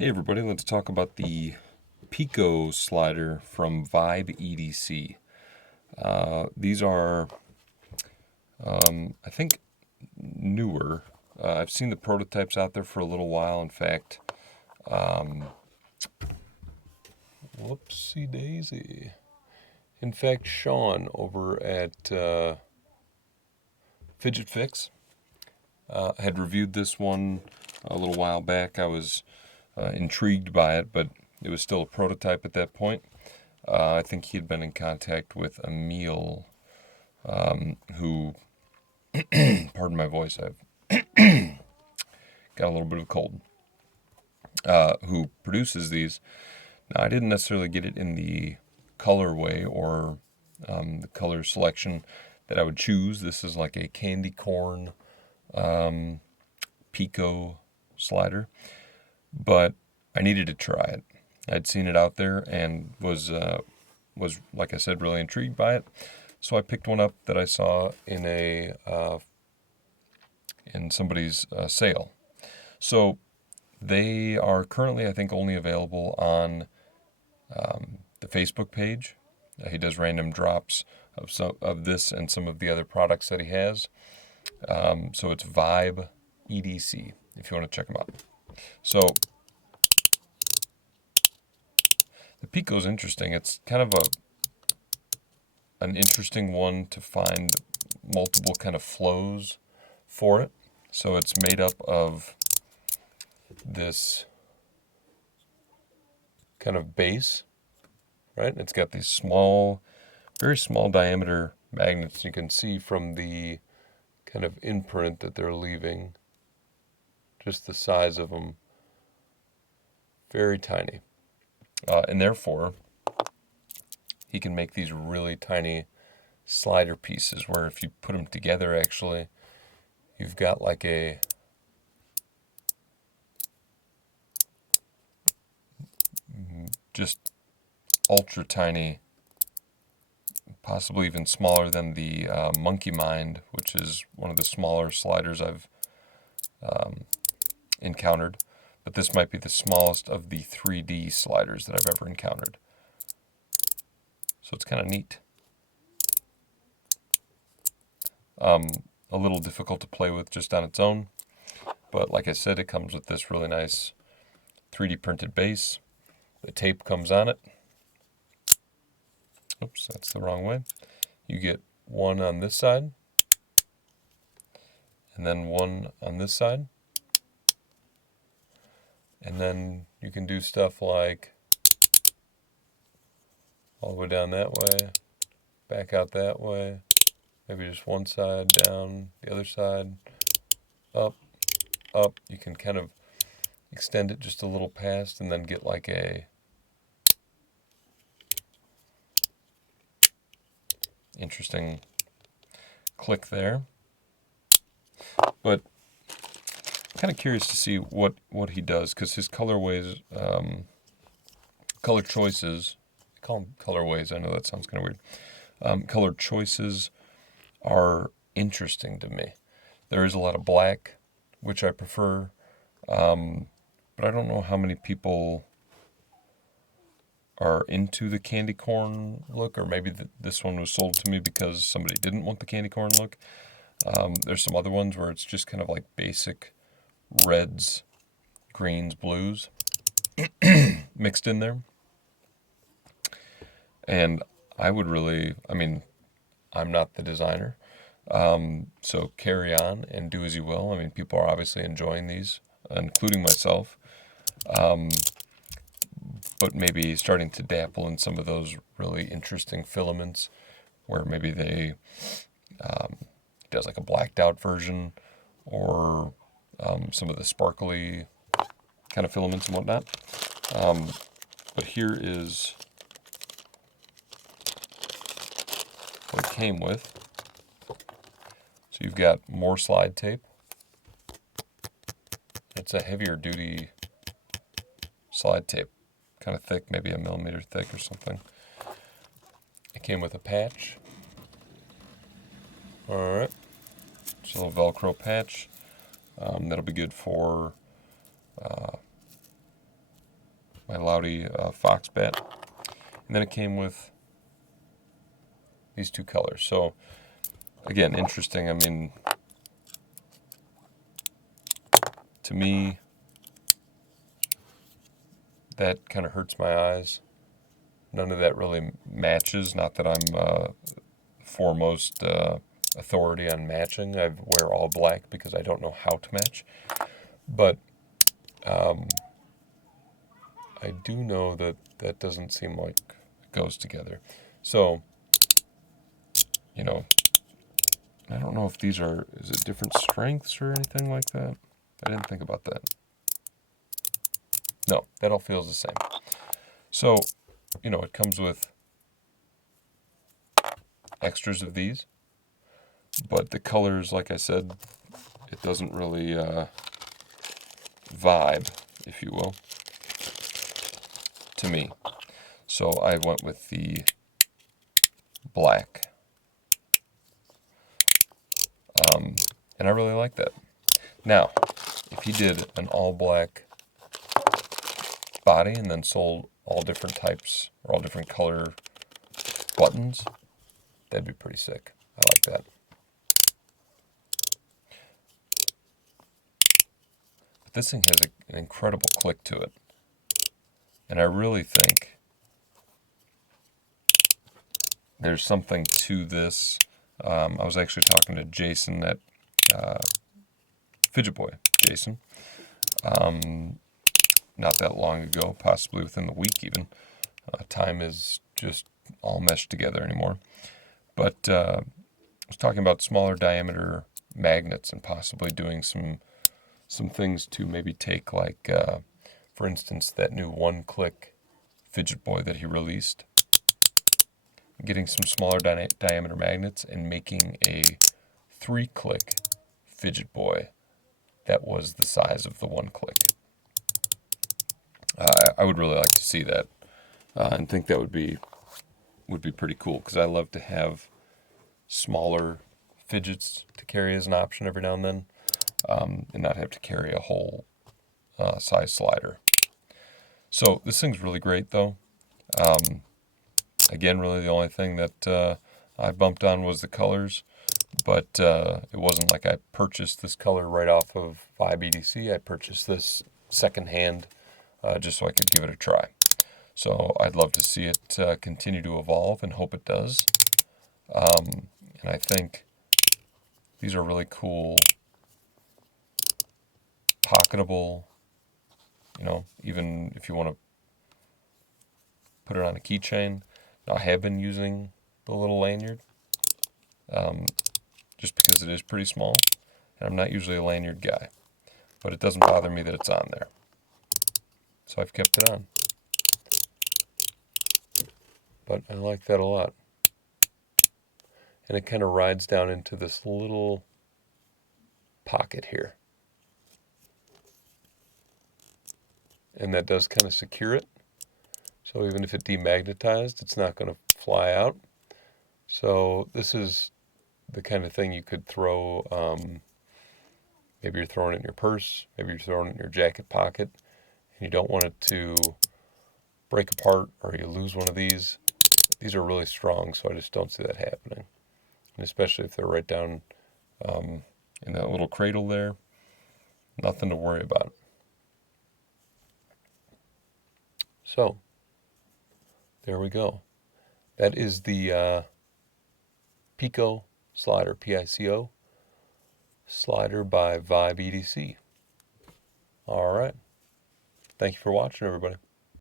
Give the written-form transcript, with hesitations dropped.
Hey everybody, let's talk about the Pico slider from Vibe EDC. These are, I think, newer. I've seen the prototypes out there for a little while. In fact, whoopsie daisy. In fact, Sean over at Fidget Fix had reviewed this one a little while back. I was intrigued by it, but it was still a prototype at that point. I think he had been in contact with Emil, who, pardon my voice, I've got a little bit of a cold, who produces these. Now, I didn't necessarily get it in the colorway or the color selection that I would choose. This is like a candy corn Pico slider, but I needed to try it. I'd seen it out there and was like I said, really intrigued by it. So I picked one up that I saw in somebody's sale. So they are currently, I think, only available on the Facebook page. He does random drops of this and some of the other products that he has. So it's Vibe EDC if you want to check them out. So the Pico is interesting. It's kind of an interesting one to find multiple kind of flows for it. So it's made up of this kind of base, right? It's got these small, very small diameter magnets. You can see from the kind of imprint that they're leaving, just the size of them, very tiny. And therefore, he can make these really tiny slider pieces where if you put them together, actually, you've got like a just ultra tiny, possibly even smaller than the Monkey Mind, which is one of the smaller sliders I've encountered. But this might be the smallest of the 3D sliders that I've ever encountered. So it's kind of neat. A little difficult to play with just on its own. But like I said, it comes with this really nice 3D printed base. The tape comes on it. Oops, that's the wrong way. You get one on this side, and then one on this side. And then you can do stuff like all the way down that way, back out that way, maybe just one side, down, the other side, up, up. You can kind of extend it just a little past and then get like a interesting click there. But I'm kind of curious to see what he does, because his colorways, color choices, I call them colorways, I know that sounds kind of weird. Color choices are interesting to me. There is a lot of black, which I prefer, but I don't know how many people are into the candy corn look, or maybe this one was sold to me because somebody didn't want the candy corn look. There's some other ones where it's just kind of like basic reds, greens, blues mixed in there. And I would really, I'm not the designer, so carry on and do as you will. People are obviously enjoying these, including myself, but maybe starting to dabble in some of those really interesting filaments where maybe they does like a blacked out version, or some of the sparkly kind of filaments and whatnot. But here is what it came with. So you've got more slide tape. It's a heavier duty slide tape, kind of thick, maybe 1 millimeter thick or something. It came with a patch. Alright, just a little Velcro patch. That'll be good for my Loudy Fox bat. And then it came with these two colors. So again, interesting. I mean, to me, that kind of hurts my eyes. None of that really matches. Not that I'm foremost authority on matching. I wear all black because I don't know how to match. But I do know that that doesn't seem like it goes together. So, you know, I don't know if these are, is it different strengths or anything like that? I didn't think about that. No, that all feels the same. So, you know, it comes with extras of these, but the colors, like I said, it doesn't really vibe, if you will, to me. So I went with the black. And I really like that. Now, if he did an all black body and then sold all different types or all different color buttons, that'd be pretty sick. I like that. But this thing has an incredible click to it. And I really think there's something to this. I was actually talking to Jason at Fidget Boy, Jason, not that long ago, possibly within the week even. Time is just all meshed together anymore. But I was talking about smaller diameter magnets and possibly doing some things to maybe take, like, for instance, that new one-click Fidget Boy that he released. Getting some smaller diameter magnets and making a 3-click Fidget Boy that was the size of the 1-click. I would really like to see that, and think that would be pretty cool, because I love to have smaller fidgets to carry as an option every now and then, and not have to carry a whole size slider. So this thing's really great, though. Again, really the only thing that I bumped on was the colors, but it wasn't like I purchased this color right off of Vibe EDC. I purchased this secondhand just so I could give it a try. So I'd love to see it continue to evolve, and hope it does. And I think these are really cool, pocketable, you know, even if you want to put it on a keychain. Now, I have been using the little lanyard, just because it is pretty small, and I'm not usually a lanyard guy, but it doesn't bother me that it's on there. So I've kept it on. But I like that a lot. And it kind of rides down into this little pocket here. And that does kind of secure it. So even if it demagnetized, it's not going to fly out. So this is the kind of thing you could throw, maybe you're throwing it in your purse, maybe you're throwing it in your jacket pocket, and you don't want it to break apart or you lose one of these. These are really strong, so I just don't see that happening. And especially if they're right down in that little cradle there, nothing to worry about. So, there we go. That is the Pico slider, Pico slider by Vibe EDC. All right. Thank you for watching, everybody.